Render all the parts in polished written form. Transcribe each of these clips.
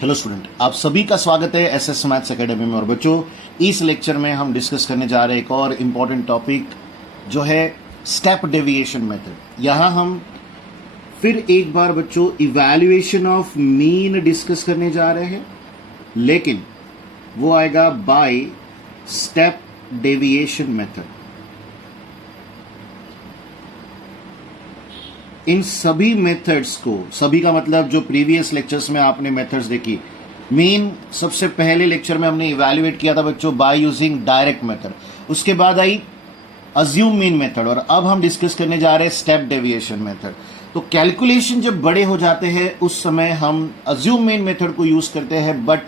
Hello student, आप सभी का स्वागत है एसएस मैथ्स एकेडमी में। और बच्चों, इस लेक्चर में हम डिस्कस करने जा रहे हैं एक और इम्पॉर्टेंट टॉपिक जो है स्टेप डेविएशन मेथड। यहाँ हम फिर एक बार बच्चों इवैल्यूएशन ऑफ मीन डिस्कस करने जा रहे हैं, लेकिन वो आएगा बाय स्टेप डेविएशन मेथड। इन सभी मेथड्स को, सभी का मतलब जो प्रीवियस लेक्चर्स में आपने मेथड्स देखी, मीन सबसे पहले लेक्चर में हमने इवैल्यूएट किया था बच्चों बाय यूजिंग डायरेक्ट मेथड, उसके बाद आई अज्यूम मीन मेथड, और अब हम डिस्कस करने जा रहे हैं स्टेप डेविएशन मेथड। तो कैलकुलेशन जब बड़े हो जाते हैं उस समय हम अज्यूम मीन मेथड को यूज करते हैं, बट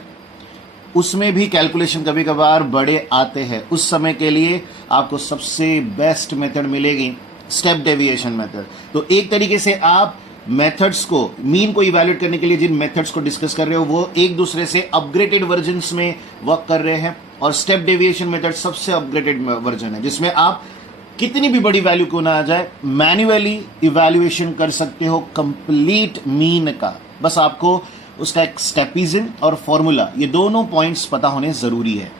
उसमें भी कैलकुलेशन कभी कभार बड़े आते हैं। उस समय के लिए आपको सबसे बेस्ट मेथड मिलेगी स्टेप डेविएशन मेथड। तो एक तरीके से आप मेथड्स को, मीन को इवैल्यूएट करने के लिए जिन मेथड्स को डिस्कस कर रहे हो वो एक दूसरे से अपग्रेडेड वर्जन्स में वर्क कर रहे हैं, और स्टेप डेविएशन मेथड सबसे अपग्रेडेड वर्जन है जिसमें आप कितनी भी बड़ी वैल्यू क्यों ना आ जाए मैन्युअली इवैल्यूएशन कर सकते हो कंप्लीट मीन का। बस आपको उसका एक स्टेपिज्म और फॉर्मूला, ये दोनों पॉइंट्स पता होने जरूरी है।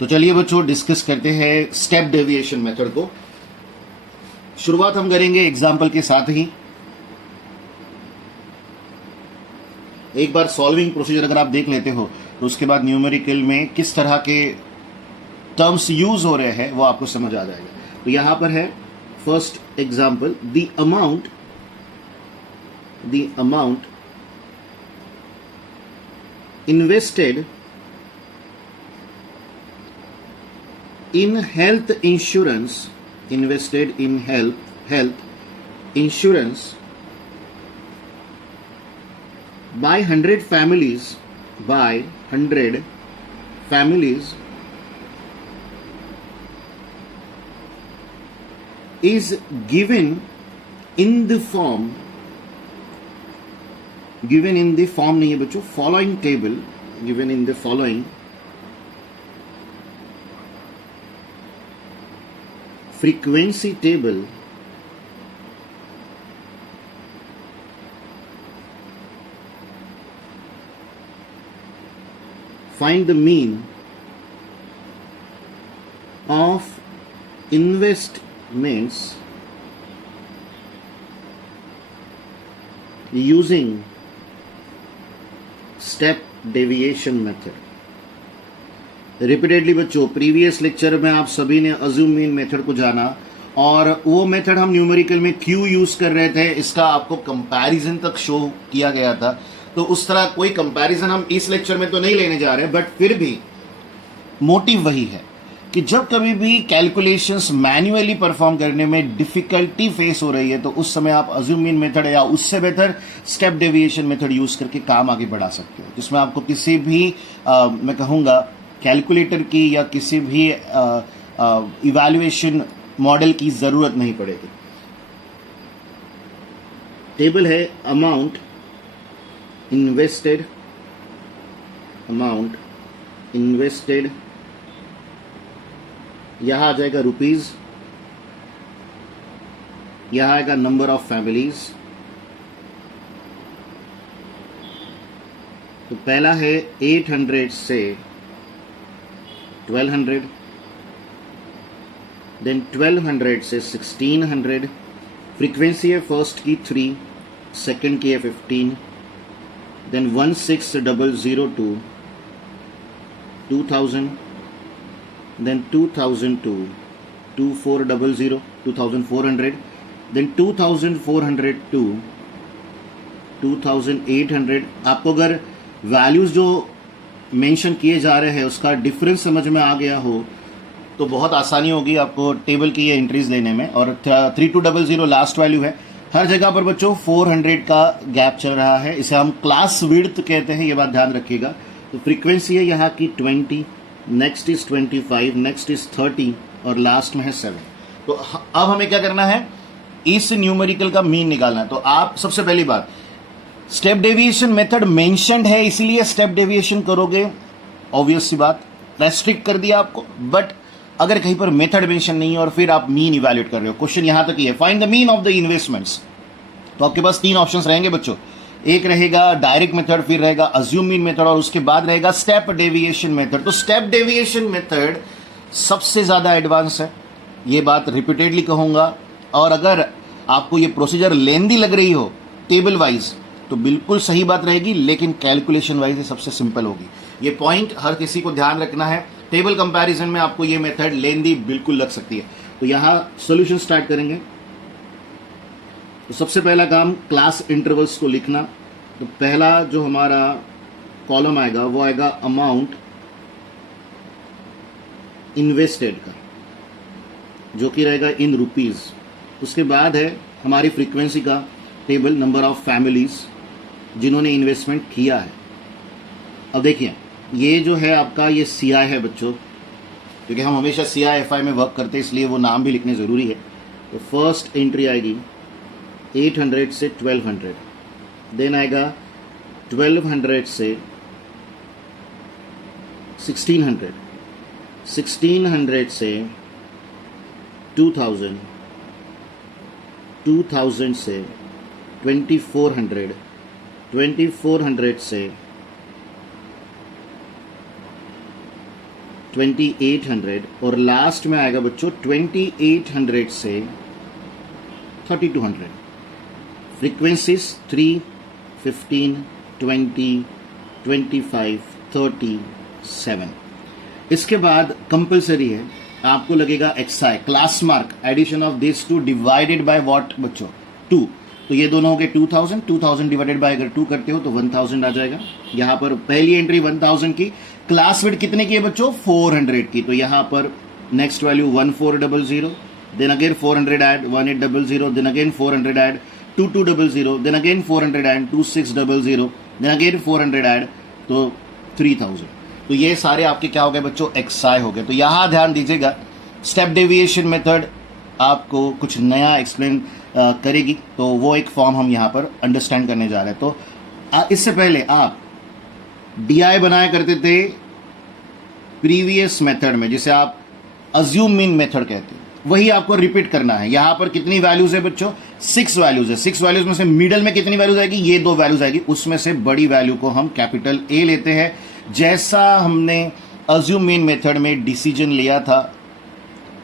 तो चलिए बच्चों डिस्कस करते हैं स्टेप डेविएशन मेथड को। शुरुआत हम करेंगे एग्जाम्पल के साथ ही। एक बार सॉल्विंग प्रोसीजर अगर आप देख लेते हो तो उसके बाद न्यूमेरिकल में किस तरह के टर्म्स यूज हो रहे हैं वो आपको समझ आ जाएगा। तो यहां पर है first example, the amount invested in health insurance, invested in health insurance by 100 families is given in the form नहीं है बच्चों, following table, given in the following frequency table find the mean of investments using step deviation method। Repeatedly बच्चों, previous lecture में आप सभी ने assume mean method को जाना, और वो मेथड हम न्यूमेरिकल में क्यों यूज कर रहे थे इसका आपको कंपैरिजन तक शो किया गया था। तो उस तरह कोई कंपैरिजन हम इस लेक्चर में तो नहीं लेने जा रहे, बट फिर भी मोटिव वही है कि जब कभी भी कैलकुलेशंस मैन्युअली परफॉर्म करने में डिफिकल्टी फेस हो रही है तो उस समय आप अज्यूम मीन मेथड या उससे बेहतर स्टेप डेविएशन मेथड यूज करके काम आगे बढ़ा सकते हो, जिसमें आपको किसी भी मैं कहूंगा कैलकुलेटर की या किसी भी इवैल्यूएशन मॉडल की जरूरत नहीं पड़ेगी। टेबल है अमाउंट इन्वेस्टेड, यहां आ जाएगा रुपीज, यहां आएगा नंबर ऑफ फैमिलीज। तो पहला है 800 से 1200, देन 1200 से 1600, फ्रीक्वेंसी है फर्स्ट की 3, सेकंड की है 15, देन 16002, 2000, देन 2002, 2400, 2400, देन 2402, 2800। आपको अगर वैल्यूज जो मेंशन किए जा रहे हैं उसका डिफरेंस समझ में आ गया हो तो बहुत आसानी होगी आपको टेबल की ये एंट्रीज लेने में। और 3200 लास्ट वैल्यू है। हर जगह पर बच्चों 400 का गैप चल रहा है, इसे हम क्लास विड्थ कहते हैं, ये बात ध्यान रखिएगा। तो फ्रीक्वेंसी है यहाँ की 20, नेक्स्ट इज 25, नेक्स्ट इज 30 और लास्ट में है 7। तो अब हमें क्या करना है, इस न्यूमेरिकल का मीन निकालना है। तो आप सबसे पहली बात, स्टेप डेविएशन मेथड मेंशन्ड है इसीलिए स्टेप डेविएशन करोगे, ऑब्वियस सी बात, रेस्ट्रिक्ट कर दिया आपको। बट अगर कहीं पर मेथड मेंशन नहीं है और फिर आप मीन इवैल्यूएट कर रहे हो, क्वेश्चन यहां तक ही है, find the mean of the investments, तो आपके पास तीन ऑप्शंस रहेंगे बच्चों। एक रहेगा डायरेक्ट मेथड, फिर रहेगा अज्यूम मीन मेथड और उसके बाद रहेगा स्टेप डेविएशन मेथड। तो स्टेप डेविएशन मेथड सबसे ज्यादा एडवांस है, ये बात रिपीटेडली कहूंगा। और अगर आपको ये प्रोसीजर लेंदी लग रही हो टेबल वाइज तो बिल्कुल सही बात रहेगी, लेकिन कैलकुलेशन वाइज ये सबसे सिंपल होगी। ये पॉइंट हर किसी को ध्यान रखना है। टेबल कंपैरिजन में आपको ये मेथड लेंदी बिल्कुल लग सकती है। तो यहां सॉल्यूशन स्टार्ट करेंगे। तो सबसे पहला काम क्लास इंटरवल्स को लिखना। तो पहला जो हमारा कॉलम आएगा वो आएगा अमाउंट इन्वेस्टेड का, जो कि रहेगा इन रुपीज। उसके बाद है हमारी फ्रीक्वेंसी का टेबल, नंबर ऑफ फैमिलीज जिन्होंने इन्वेस्टमेंट किया है। अब देखिए ये जो है आपका ये CI है बच्चों, क्योंकि हम हमेशा CI/FI में वर्क करते हैं इसलिए वो नाम भी लिखने ज़रूरी है। तो फर्स्ट एंट्री आएगी 800 से 1200, देन आएगा 1200 से 1600, 1600 से 2000, 2000 से 2400, 2400 से 2800 और लास्ट में आएगा बच्चों 2800 से 3200। फ्रीक्वेंसीज 3, 15, 20, 25, 30, 7। इसके बाद कंपलसरी है, आपको लगेगा XI class mark, addition of this two divided by what बच्चों 2। तो ये दोनों हो गए 2000, 2000 डिवाइडेड बाय अगर 2 करते हो तो 1000 आ जाएगा। यहाँ पर पहली एंट्री 1000 की, क्लास विड्थ कितने की है बच्चों 400 की। तो यहाँ पर next value 1400, then again 400 add 1800, then again 400 add 2200, then again 400 add 2600, then again 400 add तो 3000। तो ये सारे आपके क्या हो गए बच्चों XI हो गए। तो यहाँ ध्यान दीजिएगा, स्टेप डेविएशन मेथड आपको कुछ नया एक्सप्लेन करेगी, तो वो एक फॉर्म हम यहाँ पर अंडरस्टैंड करने जा रहे हैं। तो इससे पहले आप DI बनाया करते थे प्रीवियस मेथड में, जिसे आप अज्यूम मीन मेथड कहते हैं, वही आपको रिपीट करना है। यहां पर कितनी वैल्यूज है बच्चों 6 वैल्यूज है। 6 वैल्यूज में से मिडल में कितनी वैल्यूज आएगी, ये 2 वैल्यूज आएगी। उसमें से बड़ी वैल्यू को हम कैपिटल A लेते हैं, जैसा हमने अज्यूम मीन मेथड में डिसीजन लिया था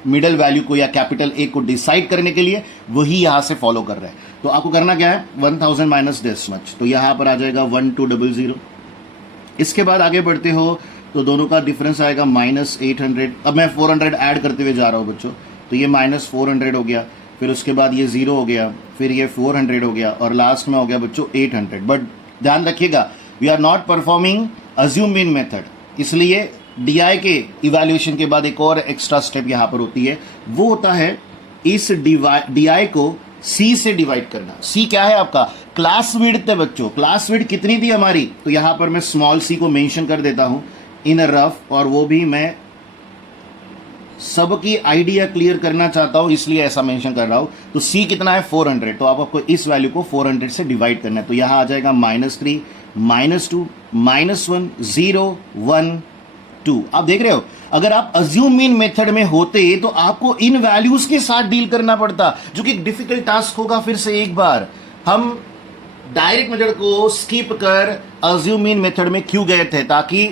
मिडल वैल्यू को या कैपिटल A को डिसाइड करने के लिए, वही यहां से फॉलो कर रहे हैं। तो आपको करना क्या है 1000 माइनस दिस मच, तो यहां पर आ जाएगा 1200। इसके बाद आगे बढ़ते हो तो दोनों का डिफरेंस आएगा -800। अब मैं 400 ऐड करते हुए जा रहा हूं बच्चों, तो ये -400 हो गया, फिर उसके बाद ये 0 हो गया, फिर ये 400 हो गया और लास्ट में हो गया बच्चों 800। बट ध्यान रखिएगा we are not performing assume mean method, इसलिए DI के इवैल्यूएशन के बाद एक और एक्स्ट्रा स्टेप यहां पर होती है, वो होता है इस DI को C से डिवाइड करना। C क्या है आपका क्लास विड्थ है बच्चों। क्लास विड्थ कितनी थी हमारी, तो यहां पर मैं स्मॉल c को मेंशन कर देता हूं इन रफ, और वो भी मैं सबकी आइडिया क्लियर करना चाहता हूं इसलिए ऐसा मेंशन कर रहा हूं। तो C कितना है 400, तो आपको इस वैल्यू को 400 से डिवाइड करना है। तो यहां आ जाएगा -3, -2, -1, 0, 1, 2। आप देख रहे हो, अगर आप अज्यूम मीन मेथड में होते तो आपको इन वैल्यूज के साथ डील करना पड़ता, जो कि डिफिकल्ट टास्क होगा। फिर से एक बार, हम डायरेक्ट मेथड को स्किप कर अज्यूम मीन मेथड में क्यों गए थे, ताकि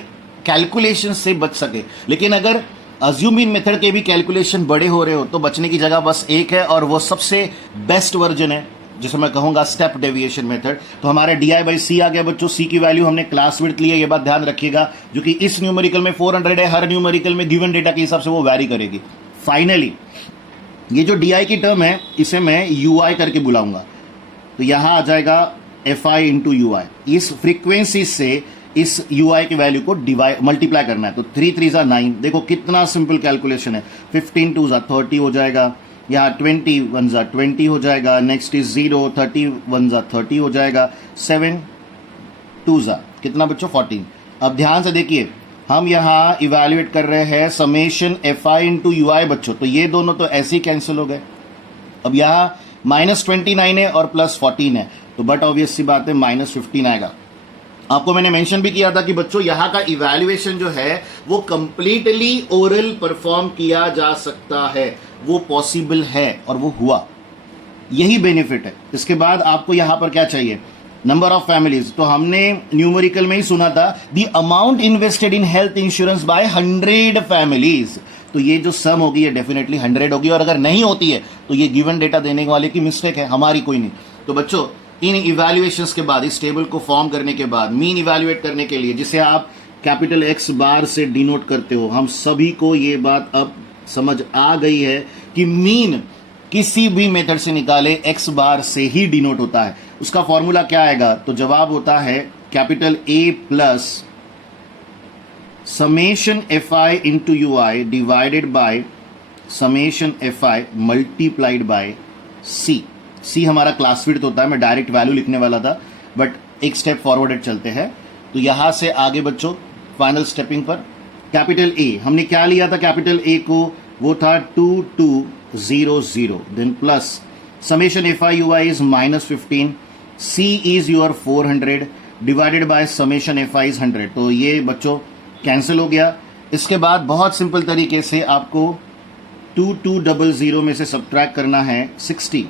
कैलकुलेशन से बच सके। लेकिन अगर अज्यूम मीन मेथड के भी कैलकुलेशन बड़े हो रहे हो तो बचने की जगह बस एक है, और वो सबसे बेस्ट वर्जन है, जिसे मैं कहूंगा स्टेप डेविएशन मेथड। तो हमारे DI/C आ गया बच्चों। C की वैल्यू हमने क्लास विड्थ ली है, ये बात ध्यान रखिएगा, जो कि इस न्यूमेरिकल में 400 है, हर न्यूमेरिकल में गिवन डेटा के हिसाब से वो वैरी करेगी। फाइनली ये जो DI की टर्म है इसे मैं UI करके बुलाऊंगा, तो यहां आ जाएगा FI इंटू UI। इस फ्रीक्वेंसी से इस UI की वैल्यू को मल्टीप्लाई करना है। तो 3 3 जा 9, देखो कितना सिंपल कैलकुलेशन है। 15 2 जा 30 हो जाएगा, यहाँ 20 1 जा 20 हो जाएगा, नेक्स्ट इज 0, 30 1 जा 30 हो जाएगा, 7 2 जा कितना बच्चों 14। अब ध्यान से देखिए, हम यहाँ इवेल्युएट कर रहे हैं समेशन FI इंटू UI बच्चों, तो ये दोनों तो ऐसे ही कैंसिल हो गए। अब यहाँ -29 है और +14 है, तो बट ऑब्वियस सी बात है -15 आएगा। आपको मैंने मेंशन भी किया था कि बच्चों यहाँ का इवैल्यूएशन जो है वो कंप्लीटली ओरल परफॉर्म किया जा सकता है, वो पॉसिबल है और वो हुआ, यही बेनिफिट है। इसके बाद आपको यहाँ पर क्या चाहिए, नंबर ऑफ फैमिलीज, तो हमने न्यूमेरिकल में ही सुना था the amount invested in health insurance by 100 families. तो ये जो सम होगी ये डेफिनेटली 100 होगी, और अगर नहीं होती है तो ये गिवन डेटा देने वाले की मिस्टेक है, हमारी कोई नहीं। तो बच्चों इन इवैल्यूएशंस के बाद, इस टेबल को फॉर्म करने के बाद, मीन इवैल्यूएट करने के लिए, जिसे आप कैपिटल एक्स बार से डिनोट करते हो, हम सभी को ये बात अब समझ आ गई है कि मीन किसी भी मेथड से निकाले एक्स बार से ही डिनोट होता है। उसका फॉर्मूला क्या आएगा? तो जवाब होता है capital A plus summation F I into U I divided by summation F I multiplied by C. C हमारा क्लास विड्थ होता है, मैं डायरेक्ट वैल्यू लिखने वाला था बट एक स्टेप फॉरवर्डेड चलते हैं। तो यहां से आगे बच्चों फाइनल स्टेपिंग पर कैपिटल ए, हमने क्या लिया था कैपिटल ए को? वो था 2200, then plus summation F I you i is -15, c is your 400 divided by summation F i is 100। तो ये बच्चों कैंसिल हो गया। इसके बाद बहुत सिंपल तरीके से आपको 2200 में से सब्ट्रैक्ट करना है 60,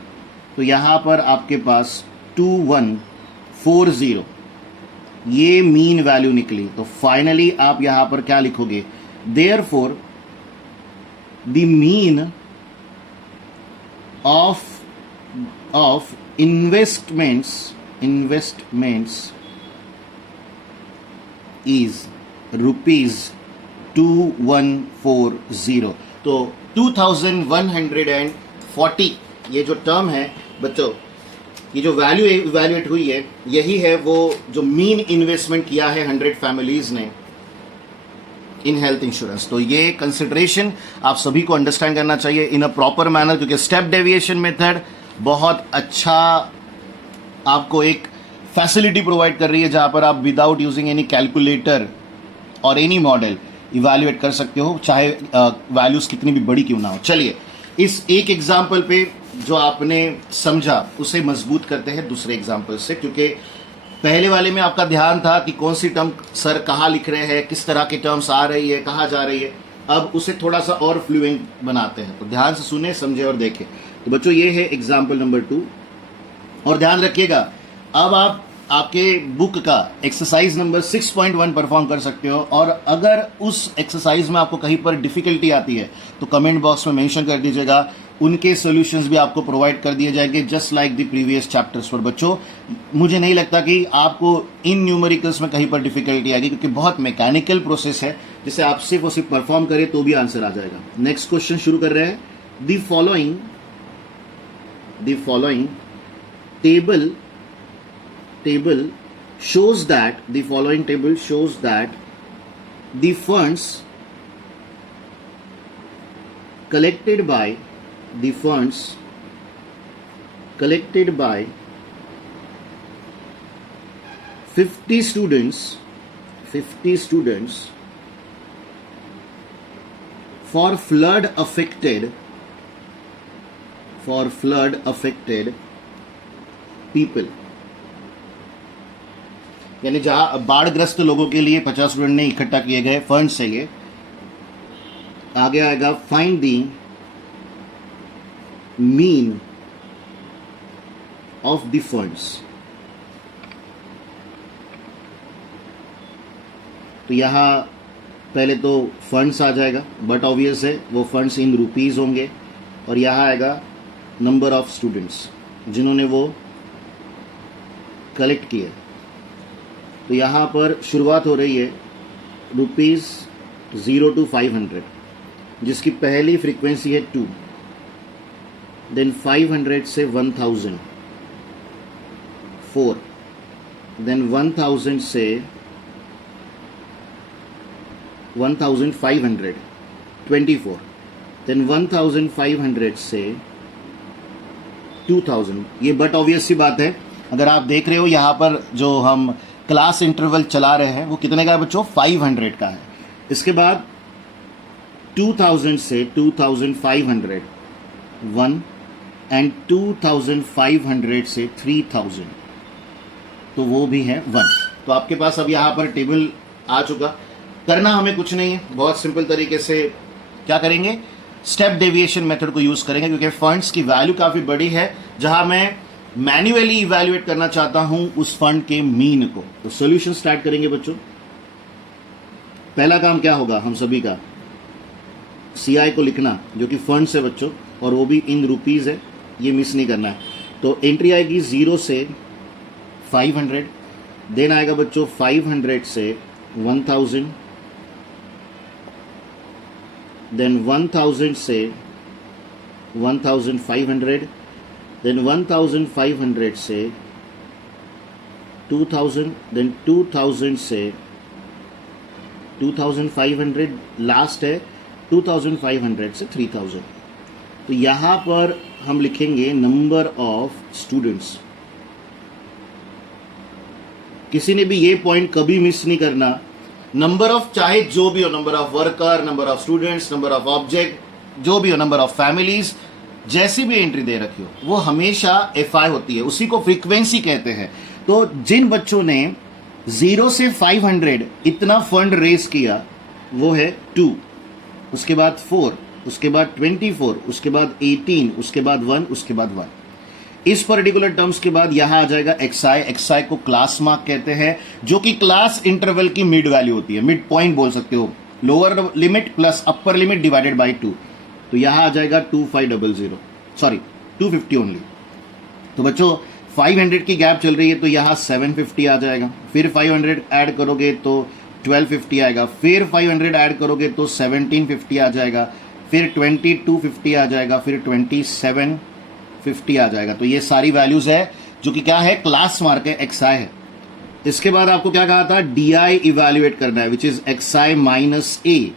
तो यहां पर आपके पास 2140 ये मीन वैल्यू निकली। तो फाइनली आप यहां पर क्या लिखोगे? Therefore the mean of investments is ₹2140। तो 2140 ये जो टर्म है बच्चों, ये जो वैल्यू इवैल्यूएट हुई है, यही है वो जो मीन इन्वेस्टमेंट किया है 100 फैमिलीज ने इन हेल्थ इंश्योरेंस। तो ये कंसिडरेशन आप सभी को अंडरस्टैंड करना चाहिए इन अ प्रॉपर मैनर, क्योंकि स्टेप डेविएशन मेथड बहुत अच्छा आपको एक फैसिलिटी प्रोवाइड कर रही है, जहां पर आप विदाउट यूजिंग एनी कैलकुलेटर और एनी मॉडल इवैल्यूएट कर सकते हो, चाहे वैल्यूज कितनी भी बड़ी क्यों ना हो। चलिए इस एक एग्जाम्पल पे जो आपने समझा उसे मजबूत करते हैं दूसरे एग्जाम्पल से, क्योंकि पहले वाले में आपका ध्यान था कि कौन सी टर्म सर कहाँ लिख रहे हैं, किस तरह की टर्म्स आ रही है, कहाँ जा रही है। अब उसे थोड़ा सा और फ्लुएंट बनाते हैं, तो ध्यान से सुने, समझे और देखें। तो बच्चों ये है एग्जाम्पल नंबर 2, और ध्यान रखिएगा अब आप आपके बुक का एक्सरसाइज नंबर 6.1 परफॉर्म कर सकते हो, और अगर उस एक्सरसाइज में आपको कहीं पर डिफिकल्टी आती है तो कमेंट बॉक्स में मेंशन कर दीजिएगा, उनके सॉल्यूशंस भी आपको प्रोवाइड कर दिए जाएंगे just like the previous chapters. पर बच्चों मुझे नहीं लगता कि आपको इन न्यूमेरिकल्स में कहीं पर डिफिकल्टी आएगी, क्योंकि बहुत मैकेनिकल प्रोसेस है, जिसे आप सिर्फ और सिर्फ परफॉर्म करें तो भी आंसर आ जाएगा। नेक्स्ट क्वेश्चन शुरू कर रहे हैं। The following table shows that the funds collected by 50 students for flood affected people, यानी जहां बाढ़ग्रस्त लोगों के लिए 50 स्टूडेंट ने इकट्ठा किए गए फंड से। ये आगे आएगा find the mean of the funds. तो यहां पहले तो फंड्स आ जाएगा, बट ऑब्वियस है वो फंड्स इन रुपीज होंगे, और यहां आएगा नंबर ऑफ स्टूडेंट्स जिन्होंने वो कलेक्ट किए। तो यहाँ पर शुरुआत हो रही है ₹0 to 500, जिसकी पहली फ्रीक्वेंसी है 2, देन 500 से 1000 4, देन 1000 से 1500 24, देन 1500 से 2000। ये बट ऑब्वियस सी बात है, अगर आप देख रहे हो यहाँ पर जो हम क्लास इंटरवल चला रहे हैं वो कितने का है बच्चों? 500 का है। इसके बाद 2000 से 2500 1, एंड 2500 से 3000 तो वो भी है 1। तो आपके पास अब यहाँ पर टेबल आ चुका। करना हमें कुछ नहीं है, बहुत सिंपल तरीके से क्या करेंगे, स्टेप डेविएशन मेथड को यूज करेंगे, क्योंकि फंड्स की वैल्यू काफ़ी बड़ी है। जहां मैं मैन्युअली इवैल्यूएट करना चाहता हूं उस फंड के मीन को। तो सॉल्यूशन स्टार्ट करेंगे बच्चों। पहला काम क्या होगा हम सभी का, सीआई को लिखना जो कि फंड है बच्चों, और वो भी इन रुपीज है, ये मिस नहीं करना है। तो एंट्री आएगी 0 से 500, देन आएगा बच्चों 500 से 1000, देन 1000 से 1500, देन 1500 से 2000, देन 2000 से 2500, लास्ट है 2500 से 3000। तो यहां पर हम लिखेंगे नंबर ऑफ स्टूडेंट्स। किसी ने भी ये पॉइंट कभी मिस नहीं करना, नंबर ऑफ चाहे जो भी हो, number of worker, number of students, number of object, जो भी हो, नंबर ऑफ फैमिलीज, जैसी भी एंट्री दे रखी हो वो हमेशा एफआई होती है, उसी को फ्रीक्वेंसी कहते हैं। तो जिन बच्चों ने 0 से 500 इतना फंड रेज किया वो है 2, उसके बाद 4, उसके बाद 24, उसके बाद 18, उसके बाद 1, उसके बाद 1। इस पर्टिकुलर टर्म्स के बाद यहां आ जाएगा एक्सआई। एक्सआई को क्लास मार्क कहते हैं, जो कि क्लास इंटरवल की मिड वैल्यू होती है, मिड पॉइंट बोल सकते हो, lower limit plus upper limit divided by 2। तो यहां आ जाएगा 2500, सॉरी 250 ओनली। तो बच्चों 500 की गैप चल रही है तो यहां 750 आ जाएगा, फिर 500 ऐड करोगे तो 1250 आएगा, फिर 500 ऐड करोगे तो 1750 आ जाएगा, फिर 2250 आ जाएगा, फिर 2750 आ जाएगा। तो ये सारी वैल्यूज है जो कि क्या है, क्लास मार्क है, एक्सआई है। इसके बाद आपको क्या कहा था, डीआई इवैल्यूएट करना है, विच इज एक्सआई माइनस ए।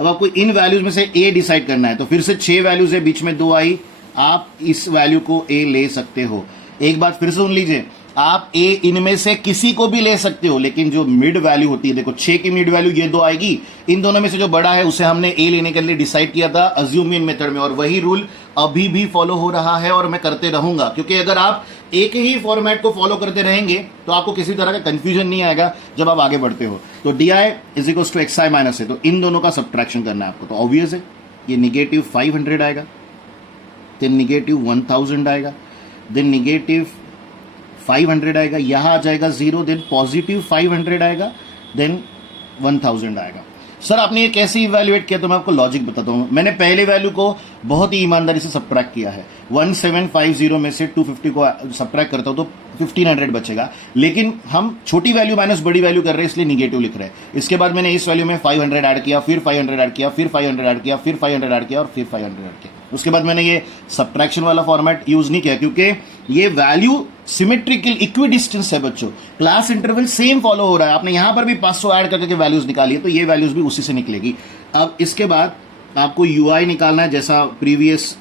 अब आपको इन वैल्यूज में से ए डिसाइड करना है, तो फिर से 6 वैल्यूज है, बीच में 2 आई, आप इस वैल्यू को ए ले सकते हो। एक बात फिर से सुन लीजिए, आप ए इनमें से किसी को भी ले सकते हो, लेकिन जो मिड वैल्यू होती है, देखो 6 की मिड वैल्यू ये 2 आएगी, इन दोनों में से जो बड़ा है उसे हमने ए लेने के लिए डिसाइड किया था अज्यूमिंग मेथड में, और वही रूल अभी भी फॉलो हो रहा है और मैं करते रहूंगा, क्योंकि अगर आप एक ही फॉर्मेट को फॉलो करते रहेंगे तो आपको किसी तरह का कंफ्यूजन नहीं आएगा जब आप आगे बढ़ते हो। तो d i is equal to x i minus है, तो इन दोनों का सब्ट्रैक्शन करना है आपको। तो ऑब्वियस है ये निगेटिव 500 आएगा, देन निगेटिव 1000 आएगा, देन निगेटिव 500 आएगा, यहां आ जाएगा 0, देन पॉजिटिव 500 आएगा, देन 1000 आएगा। सर आपने ये कैसे इवैल्यूएट किया, तो मैं आपको लॉजिक बताता हूं। मैंने पहले वैल्यू को बहुत ही ईमानदारी से सब्ट्रैक्ट किया है, 1750 में से 250 को सब्ट्रैक्ट करता हूं तो 1500 बचेगा, लेकिन हम छोटी वैल्यू माइनस बड़ी वैल्यू कर रहे हैं इसलिए निगेटिव लिख रहे हैं। इसके बाद मैंने इस वैल्यू में 500 ऐड किया, फिर 500 ऐड किया, फिर 500 ऐड किया, फिर 500 ऐड किया और फिर 500 ऐड किया। उसके बाद मैंने ये सब्ट्रैक्शन वाला फॉर्मेट यूज नहीं किया, क्योंकि ये वैल्यू सिमेट्रिकल इक्विडिस्टेंस है बच्चों, क्लास इंटरवल सेम फॉलो हो रहा है। आपने यहां पर भी 500 ऐड करके वैल्यूज निकाली है, तो ये वैल्यूज भी उसी से निकलेगी। अब इसके बाद आपको यूआई निकालना है, जैसा प्रीवियस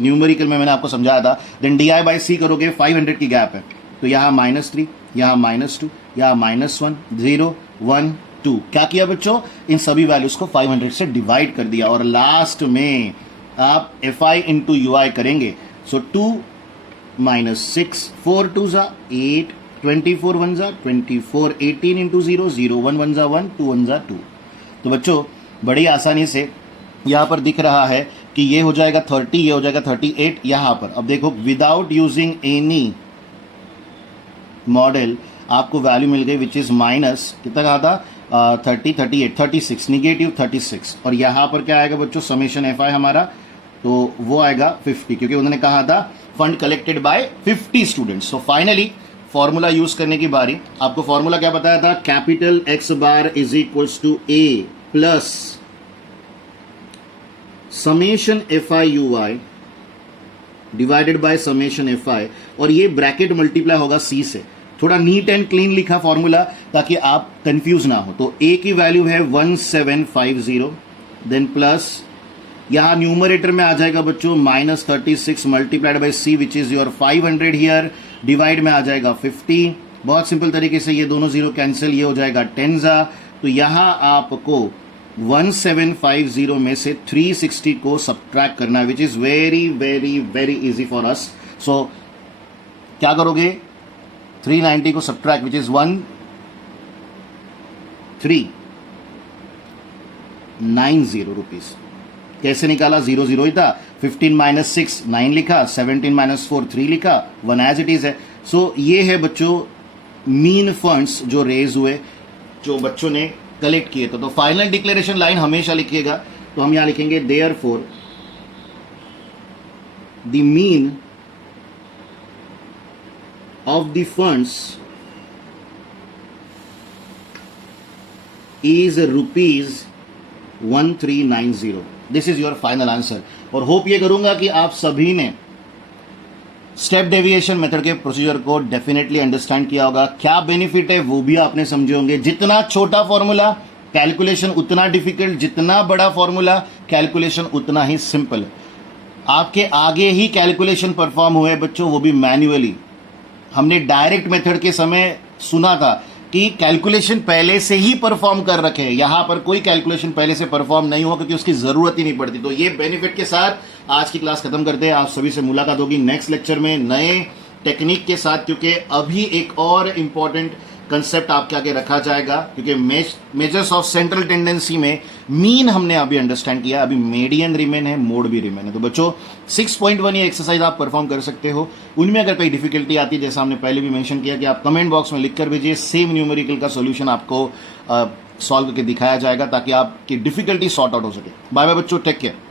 न्यूमेरिकल में मैंने आपको समझाया था। देन डीआई बाई सी करोगे, 500 की गैप है तो यहां -3, यहां -2, यहां -1, 0, 1, 2। क्या किया बच्चों, इन सभी वैल्यूज को 500 से डिवाइड कर दिया, और लास्ट में आप एफ आई इंटू यू आई करेंगे। सो 2 - 6, 4 2 जा 8, 24 1 जा 24, 18 इंटू 0, 0 1 1 जा 1, 2 1 जा 2। तो बच्चों बड़ी आसानी से यहां पर दिख रहा है कि ये हो जाएगा 30, ये हो जाएगा 38 यहां पर। अब देखो विदाउट यूजिंग एनी मॉडल आपको वैल्यू मिल गई, विच इज माइनस कितना कहा था, 30, 38, 36, निगेटिव 36। और यहां पर क्या आएगा बच्चों, समेशन एफ आई हमारा, तो वो आएगा 50, क्योंकि उन्होंने कहा था fund collected by 50 students. So finally formula use करने की बारी। आपको फॉर्मूला क्या बताया था, capital X bar is equals to A plus summation F I you I divided by summation F I, और ये ब्रैकेट मल्टीप्लाई होगा सी से। थोड़ा नीट एंड क्लीन लिखा फॉर्मूला ताकि आप कंफ्यूज ना हो। तो ए की वैल्यू है 1750, देन प्लस यहां न्यूमरेटर में आ जाएगा बच्चों -36 multiplied by C which is your 500 here, divide में आ जाएगा 50। बहुत सिंपल तरीके से ये दोनों जीरो कैंसिल, ये हो जाएगा 10 जा। तो यहां आपको 1750 में से 360 को सब्ट्रैक्ट करना है, which is very very very easy for us. So क्या करोगे, 390 को सब्ट्रैक्ट विच इज 1390 रुपीज। कैसे निकाला, 0 0 ही था 15 माइनस 6 9 लिखा, 17 माइनस 4 3 लिखा, 1 एज इट इज है। सो ये है बच्चों मीन फंड्स जो रेज हुए, जो बच्चों ने कलेक्ट किए। तो फाइनल डिक्लेरेशन लाइन हमेशा लिखिएगा, तो हम यहां लिखेंगे therefore the mean of the funds is ₹1390। This is your final answer. और होप ये करूंगा कि आप सभी ने स्टेप डेविएशन मेथड के प्रोसीजर को डेफिनेटली अंडरस्टैंड किया होगा। क्या बेनिफिट है वो भी आपने समझे होंगे। जितना छोटा फॉर्मूला कैलकुलेशन उतना डिफिकल्ट, जितना बड़ा फॉर्मूला कैलकुलेशन उतना ही सिंपल। आपके आगे ही कैलकुलेशन परफॉर्म हुए बच्चों, वो भी मैन्युअली। हमने डायरेक्ट मेथड के समय सुना था कि कैलकुलेशन पहले से ही परफॉर्म कर रखे हैं। यहां पर कोई कैलकुलेशन पहले से परफॉर्म नहीं हुआ क्योंकि उसकी जरूरत ही नहीं पड़ती। तो ये बेनिफिट के साथ आज की क्लास खत्म करते हैं। आप सभी से मुलाकात होगी नेक्स्ट लेक्चर में नए टेक्निक के साथ, क्योंकि अभी एक और इंपॉर्टेंट कंसेप्ट आपके आगे रखा जाएगा। क्योंकि मेजर्स ऑफ सेंट्रल टेंडेंसी में मीन हमने अभी अंडरस्टैंड किया, अभी मीडियन रिमेन है, मोड भी रिमेन है। तो बच्चों 6.1 ये एक्सरसाइज आप परफॉर्म कर सकते हो। उनमें अगर कोई डिफिकल्टी आती है, जैसा हमने पहले भी मेंशन किया, कि आप कमेंट बॉक्स में लिख कर भेजिए। सेम न्यूमेरिकल का सोल्यूशन आपको सॉल्व करके दिखाया जाएगा ताकि आपकी डिफिकल्टी सॉर्ट आउट हो सके। बाय बाय बच्चों, टेक केयर।